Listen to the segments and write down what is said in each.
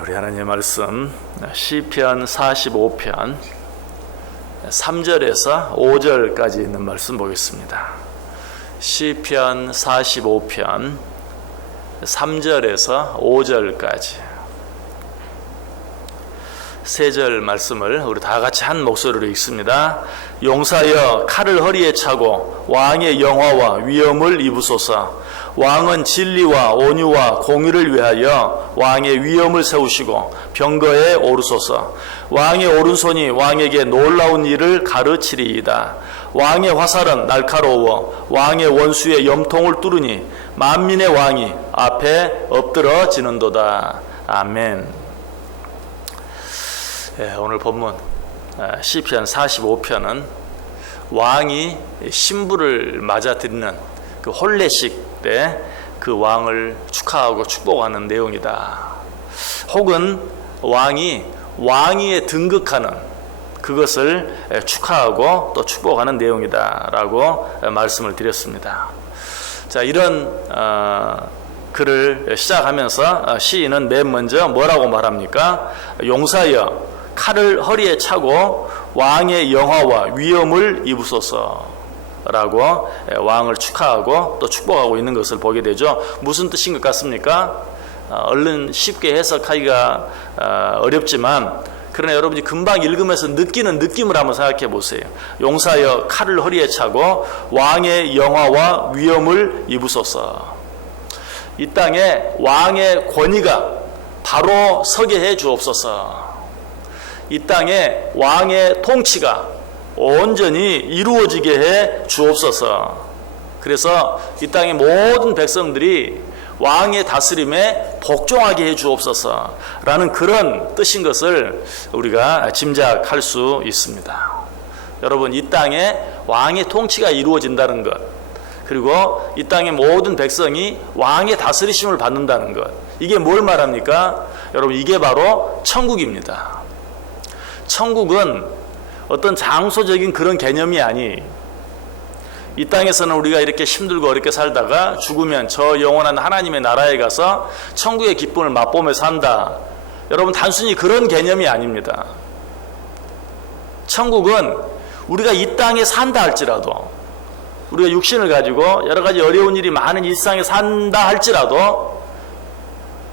우리 하나님의 말씀 시편 45편 3절에서 5절까지 있는 말씀 보겠습니다. 시편 45편 3절에서 5절까지 세 절 말씀을 우리 다 같이 한 목소리로 읽습니다. 용사여 칼을 허리에 차고 왕의 영화와 위엄을 입으소서. 왕은 진리와 온유와 공의를 위하여 왕의 위엄을 세우시고 병거에 오르소서. 왕의 오른손이 왕에게 놀라운 일을 가르치리이다. 왕의 화살은 날카로워 왕의 원수의 염통을 뚫으니 만민의 왕이 앞에 엎드러지는도다. 아멘. 오늘 본문 시편 45편은 왕이 신부를 맞아들이는 그 혼례식 때 그 왕을 축하하고 축복하는 내용이다. 혹은 왕이 왕위에 등극하는 그것을 축하하고 또 축복하는 내용이다 라고 말씀을 드렸습니다. 자, 이런 글을 시작하면서 시인은 맨 먼저 뭐라고 말합니까? 용사여 칼을 허리에 차고 왕의 영화와 위엄을 입으소서 라고 왕을 축하하고 또 축복하고 있는 것을 보게 되죠. 무슨 뜻인 것 같습니까? 얼른 쉽게 해석하기가 어렵지만 그러나 여러분이 금방 읽으면서 느끼는 느낌을 한번 생각해 보세요. 용사여 칼을 허리에 차고 왕의 영화와 위엄을 입으소서. 이 땅에 왕의 권위가 바로 서게 해 주옵소서. 이 땅에 왕의 통치가 온전히 이루어지게 해 주옵소서. 그래서 이 땅의 모든 백성들이 왕의 다스림에 복종하게 해 주옵소서 라는 그런 뜻인 것을 우리가 짐작할 수 있습니다. 여러분, 이 땅에 왕의 통치가 이루어진다는 것, 그리고 이 땅의 모든 백성이 왕의 다스리심을 받는다는 것, 이게 뭘 말합니까? 여러분, 이게 바로 천국입니다. 천국은 어떤 장소적인 그런 개념이 아니, 이 땅에서는 우리가 이렇게 힘들고 어렵게 살다가 죽으면 저 영원한 하나님의 나라에 가서 천국의 기쁨을 맛보며 산다. 여러분, 단순히 그런 개념이 아닙니다. 천국은 우리가 이 땅에 산다 할지라도, 우리가 육신을 가지고 여러 가지 어려운 일이 많은 일상에 산다 할지라도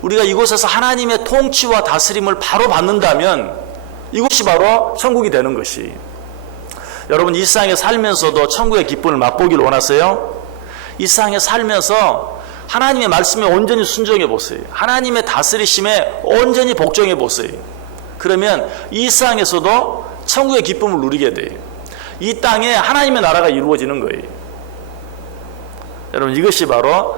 우리가 이곳에서 하나님의 통치와 다스림을 바로 받는다면 이것이 바로 천국이 되는 것이. 여러분, 이 세상에 살면서도 천국의 기쁨을 맛보기를 원하세요? 이 세상에 살면서 하나님의 말씀에 온전히 순종해 보세요. 하나님의 다스리심에 온전히 복종해 보세요. 그러면 이 세상에서도 천국의 기쁨을 누리게 돼요. 이 땅에 하나님의 나라가 이루어지는 거예요. 여러분, 이것이 바로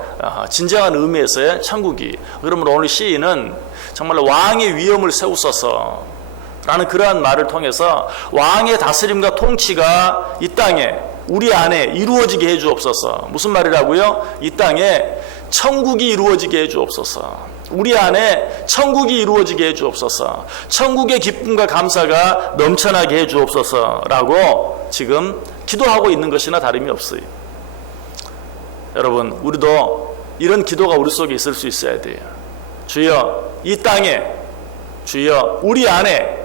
진정한 의미에서의 천국이. 그러므로 오늘 시인은 정말 왕의 위엄을 세우소서 라는 그러한 말을 통해서 왕의 다스림과 통치가 이 땅에 우리 안에 이루어지게 해 주옵소서. 무슨 말이라고요? 이 땅에 천국이 이루어지게 해 주옵소서. 우리 안에 천국이 이루어지게 해 주옵소서. 천국의 기쁨과 감사가 넘쳐나게 해 주옵소서 라고 지금 기도하고 있는 것이나 다름이 없어요. 여러분, 우리도 이런 기도가 우리 속에 있을 수 있어야 돼요. 주여, 이 땅에, 주여, 우리 안에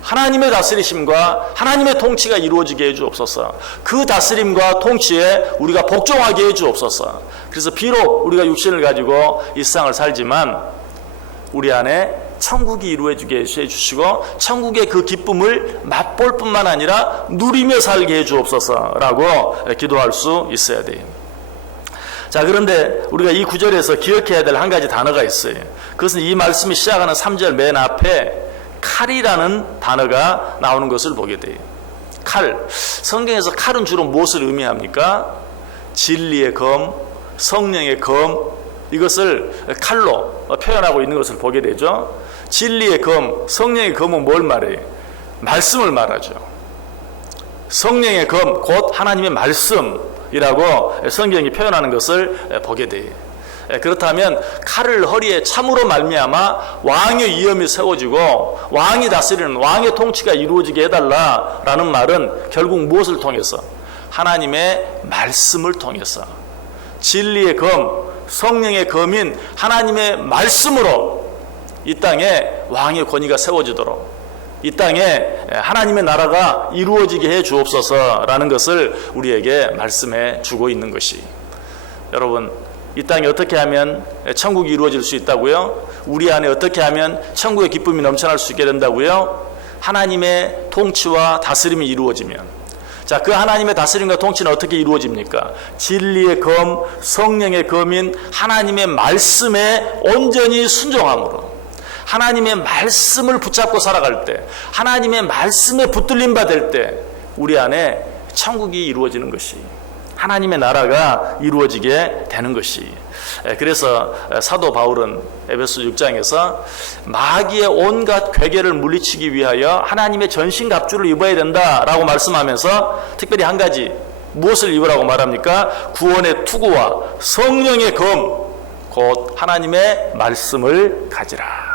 하나님의 다스리심과 하나님의 통치가 이루어지게 해 주옵소서. 그 다스림과 통치에 우리가 복종하게 해 주옵소서. 그래서 비록 우리가 육신을 가지고 이 세상을 살지만 우리 안에 천국이 이루어지게 해 주시고 천국의 그 기쁨을 맛볼 뿐만 아니라 누리며 살게 해 주옵소서라고 기도할 수 있어야 돼요. 자, 그런데 우리가 이 구절에서 기억해야 될 한 가지 단어가 있어요. 그것은 이 말씀이 시작하는 3절 맨 앞에 칼이라는 단어가 나오는 것을 보게 돼요. 칼. 성경에서 칼은 주로 무엇을 의미합니까? 진리의 검, 성령의 검, 이것을 칼로 표현하고 있는 것을 보게 되죠. 진리의 검, 성령의 검은 뭘 말해요? 말씀을 말하죠. 성령의 검, 곧 하나님의 말씀이라고 성경이 표현하는 것을 보게 돼요. 그렇다면 칼을 허리에 참으로 말미암아 왕의 위엄이 세워지고 왕이 다스리는 왕의 통치가 이루어지게 해달라라는 말은 결국 무엇을 통해서? 하나님의 말씀을 통해서 진리의 검, 성령의 검인 하나님의 말씀으로 이 땅에 왕의 권위가 세워지도록, 이 땅에 하나님의 나라가 이루어지게 해 주옵소서라는 것을 우리에게 말씀해 주고 있는 것이, 여러분, 이 땅에 어떻게 하면 천국이 이루어질 수 있다고요? 우리 안에 어떻게 하면 천국의 기쁨이 넘쳐날 수 있게 된다고요? 하나님의 통치와 다스림이 이루어지면, 자, 그 하나님의 다스림과 통치는 어떻게 이루어집니까? 진리의 검, 성령의 검인 하나님의 말씀에 온전히 순종함으로, 하나님의 말씀을 붙잡고 살아갈 때, 하나님의 말씀에 붙들림 받을 때 우리 안에 천국이 이루어지는 것이, 하나님의 나라가 이루어지게 되는 것이. 그래서 사도 바울은 에베소 6장에서 마귀의 온갖 괴계를 물리치기 위하여 하나님의 전신갑주를 입어야 된다라고 말씀하면서 특별히 한 가지, 무엇을 입으라고 말합니까? 구원의 투구와 성령의 검, 곧 하나님의 말씀을 가지라.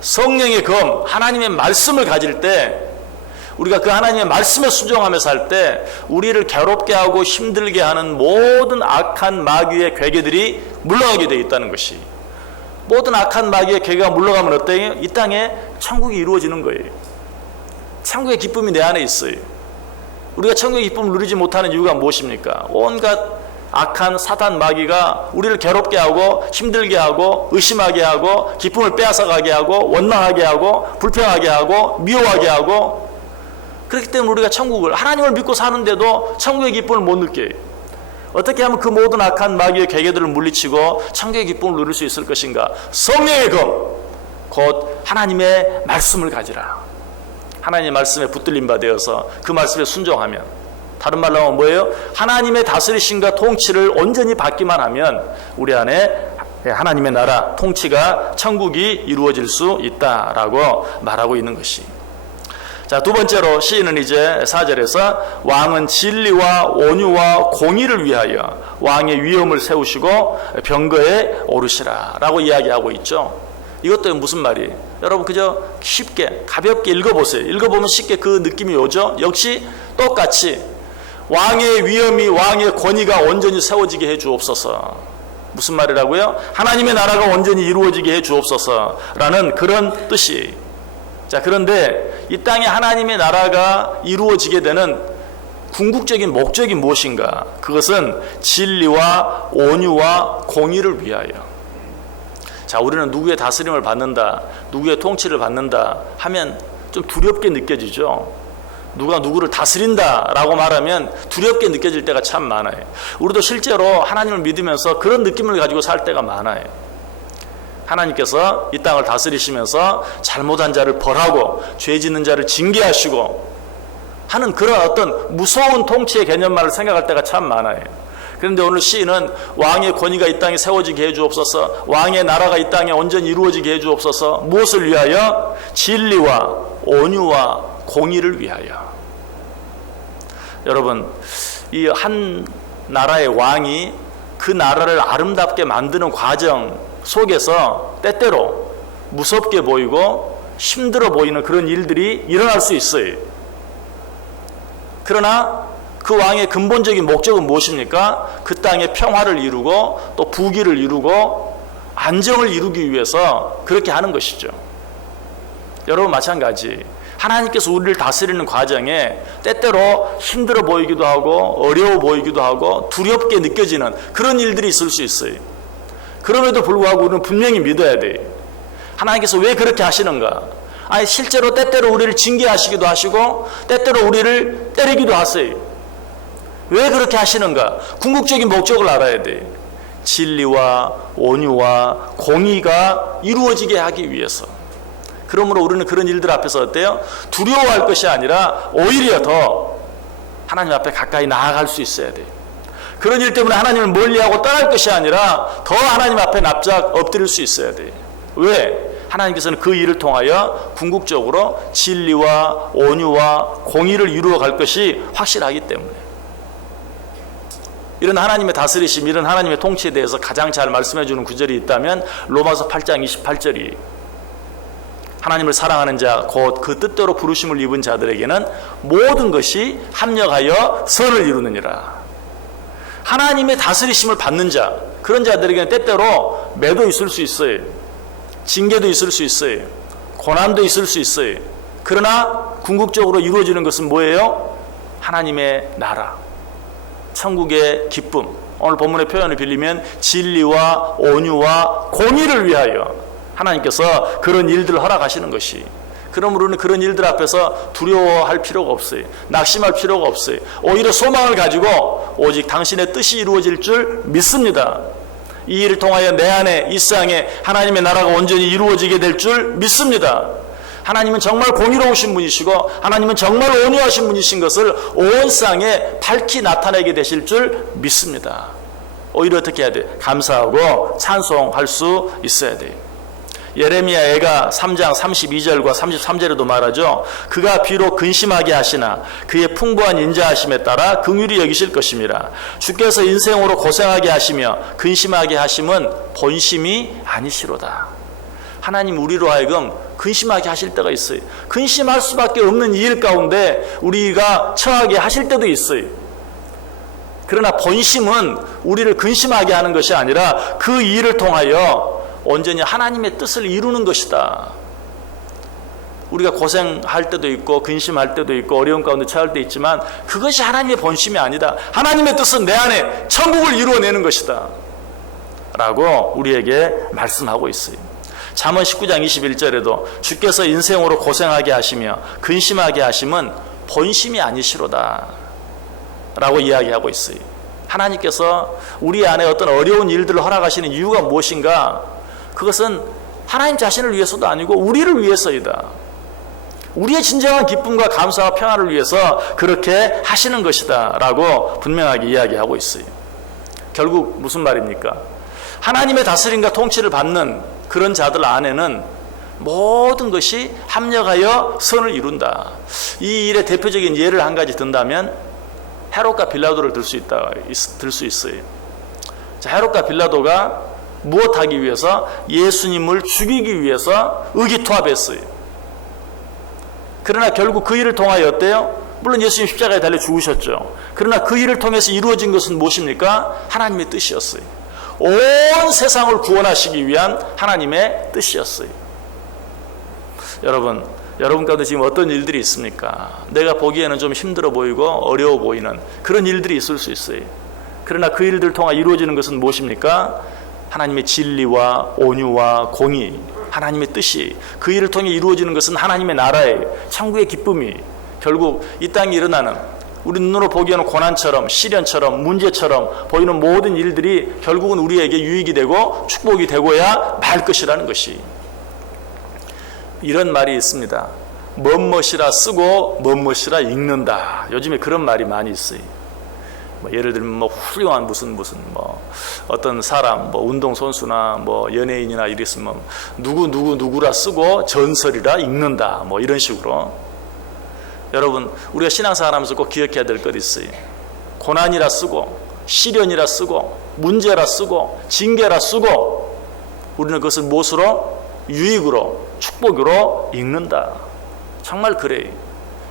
성령의 검, 하나님의 말씀을 가질 때, 우리가 그 하나님의 말씀에 순종하며 살 때 우리를 괴롭게 하고 힘들게 하는 모든 악한 마귀의 괴계들이 물러가게 되어 있다는 것이, 모든 악한 마귀의 괴계가 물러가면 어때요? 이 땅에 천국이 이루어지는 거예요. 천국의 기쁨이 내 안에 있어요. 우리가 천국의 기쁨을 누리지 못하는 이유가 무엇입니까? 온갖 악한 사단 마귀가 우리를 괴롭게 하고 힘들게 하고 의심하게 하고 기쁨을 빼앗아가게 하고 원망하게 하고 불평하게 하고 미워하게 하고, 그렇기 때문에 우리가 천국을, 하나님을 믿고 사는데도 천국의 기쁨을 못 느껴요. 어떻게 하면 그 모든 악한 마귀의 괴계들을 물리치고 천국의 기쁨을 누릴 수 있을 것인가? 성령의 검, 곧 하나님의 말씀을 가지라. 하나님의 말씀에 붙들림 받아서 그 말씀에 순종하면, 다른 말로 하면 뭐예요? 하나님의 다스리심과 통치를 온전히 받기만 하면 우리 안에 하나님의 나라, 통치가, 천국이 이루어질 수 있다라고 말하고 있는 것이. 자, 두 번째로 시인은 이제 4절에서 왕은 진리와 온유와 공의를 위하여 왕의 위엄을 세우시고 병거에 오르시라 라고 이야기하고 있죠. 이것도 무슨 말이에요? 여러분, 그저 쉽게 가볍게 읽어보세요. 읽어보면 쉽게 그 느낌이 오죠. 역시 똑같이 왕의 위엄이, 왕의 권위가 온전히 세워지게 해 주옵소서. 무슨 말이라고요? 하나님의 나라가 온전히 이루어지게 해 주옵소서라는 그런 뜻이. 자, 그런데 이 땅에 하나님의 나라가 이루어지게 되는 궁극적인 목적이 무엇인가? 그것은 진리와 온유와 공의를 위하여. 자, 우리는 누구의 다스림을 받는다, 누구의 통치를 받는다 하면 좀 두렵게 느껴지죠. 누가 누구를 다스린다라고 말하면 두렵게 느껴질 때가 참 많아요. 우리도 실제로 하나님을 믿으면서 그런 느낌을 가지고 살 때가 많아요. 하나님께서 이 땅을 다스리시면서 잘못한 자를 벌하고 죄 짓는 자를 징계하시고 하는 그런 어떤 무서운 통치의 개념만을 생각할 때가 참 많아요. 그런데 오늘 시인은 왕의 권위가 이 땅에 세워지게 해 주옵소서, 왕의 나라가 이 땅에 온전히 이루어지게 해 주옵소서. 무엇을 위하여? 진리와 온유와 공의를 위하여. 여러분, 이 한 나라의 왕이 그 나라를 아름답게 만드는 과정 속에서 때때로 무섭게 보이고 힘들어 보이는 그런 일들이 일어날 수 있어요. 그러나 그 왕의 근본적인 목적은 무엇입니까? 그 땅에 평화를 이루고 또 부귀를 이루고 안정을 이루기 위해서 그렇게 하는 것이죠. 여러분, 마찬가지 하나님께서 우리를 다스리는 과정에 때때로 힘들어 보이기도 하고 어려워 보이기도 하고 두렵게 느껴지는 그런 일들이 있을 수 있어요. 그럼에도 불구하고 우리는 분명히 믿어야 돼요. 하나님께서 왜 그렇게 하시는가? 아니, 실제로 때때로 우리를 징계하시기도 하시고 때때로 우리를 때리기도 하세요. 왜 그렇게 하시는가? 궁극적인 목적을 알아야 돼요. 진리와 온유와 공의가 이루어지게 하기 위해서. 그러므로 우리는 그런 일들 앞에서 어때요? 두려워할 것이 아니라 오히려 더 하나님 앞에 가까이 나아갈 수 있어야 돼요. 그런 일 때문에 하나님을 멀리하고 떠날 것이 아니라 더 하나님 앞에 납작 엎드릴 수 있어야 돼요. 왜? 하나님께서는 그 일을 통하여 궁극적으로 진리와 온유와 공의를 이루어 갈 것이 확실하기 때문에. 이런 하나님의 다스리심, 이런 하나님의 통치에 대해서 가장 잘 말씀해 주는 구절이 있다면 로마서 8장 28절이 하나님을 사랑하는 자, 곧 그 뜻대로 부르심을 입은 자들에게는 모든 것이 합력하여 선을 이루느니라. 하나님의 다스리심을 받는 자, 그런 자들에게는 때때로 매도 있을 수 있어요. 징계도 있을 수 있어요. 고난도 있을 수 있어요. 그러나 궁극적으로 이루어지는 것은 뭐예요? 하나님의 나라, 천국의 기쁨. 오늘 본문의 표현을 빌리면 진리와 온유와 공의를 위하여 하나님께서 그런 일들을 허락하시는 것이, 그러므로는 그런 일들 앞에서 두려워할 필요가 없어요. 낙심할 필요가 없어요. 오히려 소망을 가지고 오직 당신의 뜻이 이루어질 줄 믿습니다. 이 일을 통하여 내 안에 이 세상에 하나님의 나라가 온전히 이루어지게 될 줄 믿습니다. 하나님은 정말 공의로우신 분이시고 하나님은 정말 온유하신 분이신 것을 온 세상에 밝히 나타내게 되실 줄 믿습니다. 오히려 어떻게 해야 돼요? 감사하고 찬송할 수 있어야 돼요. 예레미야가 3장 32절과 33절에도 말하죠. 그가 비록 근심하게 하시나 그의 풍부한 인자하심에 따라 긍휼히 여기실 것입니다. 주께서 인생으로 고생하게 하시며 근심하게 하심은 본심이 아니시로다. 하나님 우리로 하여금 근심하게 하실 때가 있어요. 근심할 수밖에 없는 일 가운데 우리가 처하게 하실 때도 있어요. 그러나 본심은 우리를 근심하게 하는 것이 아니라 그 일을 통하여 온전히 하나님의 뜻을 이루는 것이다. 우리가 고생할 때도 있고 근심할 때도 있고 어려운 가운데 처할 때 있지만 그것이 하나님의 본심이 아니다. 하나님의 뜻은 내 안에 천국을 이루어내는 것이다 라고 우리에게 말씀하고 있어요. 잠언 19장 21절에도 주께서 인생으로 고생하게 하시며 근심하게 하심은 본심이 아니시로다 라고 이야기하고 있어요. 하나님께서 우리 안에 어떤 어려운 일들을 허락하시는 이유가 무엇인가? 그것은 하나님 자신을 위해서도 아니고 우리를 위해서이다. 우리의 진정한 기쁨과 감사와 평안을 위해서 그렇게 하시는 것이다 라고 분명하게 이야기하고 있어요. 결국 무슨 말입니까? 하나님의 다스림과 통치를 받는 그런 자들 안에는 모든 것이 합력하여 선을 이룬다. 이 일의 대표적인 예를 한 가지 든다면 헤롯과 빌라도를 들 수 있어요. 자, 헤롯과 빌라도가 무엇하기 위해서? 예수님을 죽이기 위해서 의기투합했어요. 그러나 결국 그 일을 통하여 어때요? 물론 예수님 십자가에 달려 죽으셨죠. 그러나 그 일을 통해서 이루어진 것은 무엇입니까? 하나님의 뜻이었어요. 온 세상을 구원하시기 위한 하나님의 뜻이었어요. 여러분 가운데 지금 어떤 일들이 있습니까? 내가 보기에는 좀 힘들어 보이고 어려워 보이는 그런 일들이 있을 수 있어요. 그러나 그 일들을 통해 이루어지는 것은 무엇입니까? 하나님의 진리와 온유와 공의, 하나님의 뜻이, 그 일을 통해 이루어지는 것은 하나님의 나라의 천국의 기쁨이, 결국 이 땅에 일어나는 우리 눈으로 보기에는 고난처럼 시련처럼 문제처럼 보이는 모든 일들이 결국은 우리에게 유익이 되고 축복이 되고야 말 것이라는 것이, 이런 말이 있습니다. 멋멋이라 쓰고 멋멋이라 읽는다. 요즘에 그런 말이 많이 있어요. 예를 들면 훌륭한 무슨 어떤 사람 운동 선수나 연예인이나 이랬으면 누구라 쓰고 전설이라 읽는다 이런 식으로. 여러분 우리가 신앙생활하면서 꼭 기억해야 될 것 있어요. 고난이라 쓰고 시련이라 쓰고 문제라 쓰고 징계라 쓰고 우리는 그것을 무엇으로? 유익으로 축복으로 읽는다. 정말 그래요.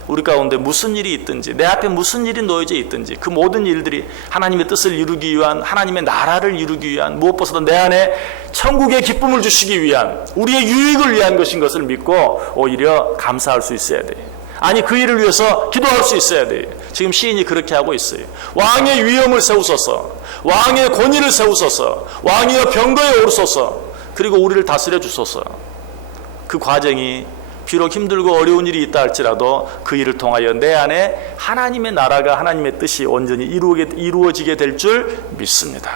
우리 가운데 무슨 일이 있든지 내 앞에 무슨 일이 놓여져 있든지 그 모든 일들이 하나님의 뜻을 이루기 위한, 하나님의 나라를 이루기 위한, 무엇보다도 내 안에 천국의 기쁨을 주시기 위한, 우리의 유익을 위한 것인 것을 믿고 오히려 감사할 수 있어야 돼. 아니 그 일을 위해서 기도할 수 있어야 돼. 지금 시인이 그렇게 하고 있어요. 왕의 위엄을 세우소서, 왕의 권위를 세우소서, 왕이여 병거에 오르소서, 그리고 우리를 다스려 주소서. 그 과정이 비록 힘들고 어려운 일이 있다 할지라도 그 일을 통하여 내 안에 하나님의 나라가, 하나님의 뜻이 온전히 이루어지게 될 줄 믿습니다.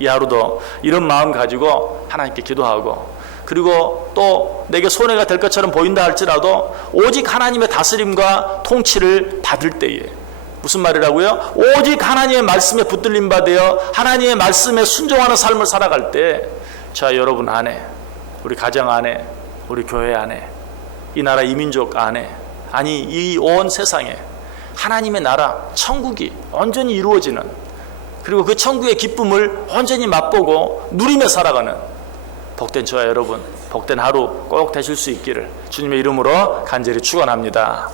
이 하루도 이런 마음 가지고 하나님께 기도하고, 그리고 또 내게 손해가 될 것처럼 보인다 할지라도 오직 하나님의 다스림과 통치를 받을 때에, 무슨 말이라고요? 오직 하나님의 말씀에 붙들림 받아 하나님의 말씀에 순종하는 삶을 살아갈 때, 자 여러분 안에, 우리 가정 안에, 우리 교회 안에, 이 나라 이민족 안에, 아니 이 온 세상에 하나님의 나라 천국이 온전히 이루어지는, 그리고 그 천국의 기쁨을 온전히 맛보고 누리며 살아가는 복된 저와 여러분, 복된 하루 꼭 되실 수 있기를 주님의 이름으로 간절히 축원합니다.